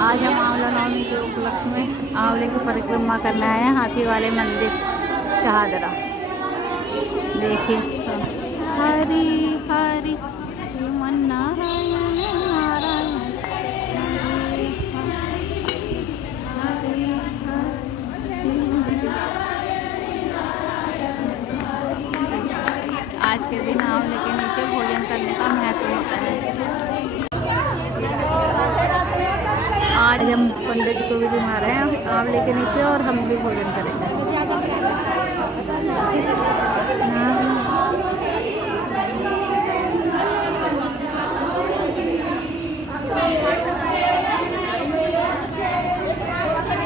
आज हम आंवला नवमी के उपलक्ष्य में आंवले की परिक्रमा करने आए हैं हाथी वाले मंदिर शाहदरा। देखिए सब हरी हरी श्रीमन नारायण नारायण हरि आज के दिन आंवले के नीचे भोजन करने का महत्व होता है। आज हम पंडित जी को भी घुमा रहे हैं आंवले के नीचे और हम भी भोजन करेंगे।